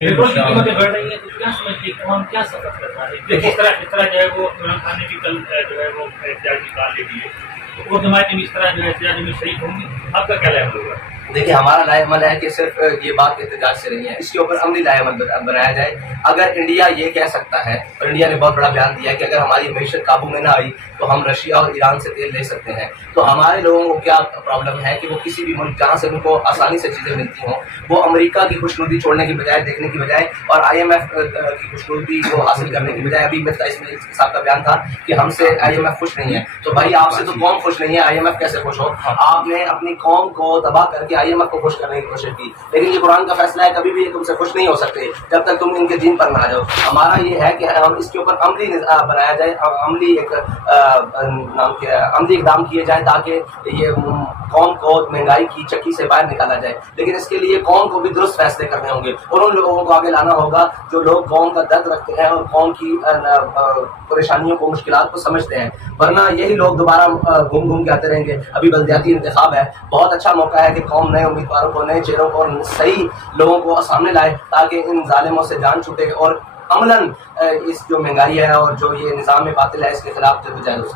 Petrol की कीमतें बढ़ रही हैं तो क्या समझते हैं कौन क्या सफर कर रहा है? देखिए इस तरह जो है वो इमरान खान ने भी कल जो है वो एहतियात निकाल लेगी है, तो और जमातें भी इस तरह जो है एहतियात में शरीक होंगी। आपका क्या लाया होगा? देखिए हमारा लाएमल है कि सिर्फ ये बात एहतजाज से नहीं है, इसके ऊपर अमली लाएमल बनाया जाए। अगर इंडिया ये कह सकता है, और इंडिया ने बहुत बड़ा बयान दिया है कि अगर हमारी मईशत काबू में ना आई तो हम रशिया और ईरान से तेल ले सकते हैं, तो हमारे लोगों को क्या प्रॉब्लम है कि वो किसी भी मुल्क जहाँ से उनको आसानी से चीज़ें मिलती हों वो अमेरिका की खुशनुदी छोड़ने की बजाय, देखने की बजाय, और IMF की खुशनुदी को हासिल करने की बजाय, अभी मिफ्ता इस्माइल साहब का बयान था कि हमसे IMF खुश नहीं है, तो भाई आपसे तो कौम खुश नहीं है, IMF कैसे खुश हो? आपने अपनी कौम को तबाह करके IMF को खुश करने की कोशिश की, लेकिन ये कुरान का फैसला है, कभी भी ये तुमसे खुश नहीं हो सकते जब तक तुम इनके दीन पर ना आ जाओ। हमारा ये है कि हम इसके ऊपर अमली बनाया जाए, अमली इकदाम किए जाए ताकि ये कौम को महंगाई की चक्की से बाहर निकाला जाए। लेकिन इसके लिए कौम को भी दुरुस्त फैसले करने होंगे और उन लोगों को आगे लाना होगा जो लोग कौम का दर्द रखते हैं और कौम की परेशानियों को, मुश्किलात को समझते हैं, वरना यही लोग दोबारा घूम घूम के आते रहेंगे। अभी बल्दियाती इंतखाब है, बहुत अच्छा मौका है कि कौम नए उम्मीदवारों को, नए चेहरों को और सही लोगों को सामने लाए ताकि इन जालिमों से जान छूटे और अमलन इस जो महंगाई है और जो ये निज़ाम बातिल है इसके खिलाफ जद्दोजहद हो सके।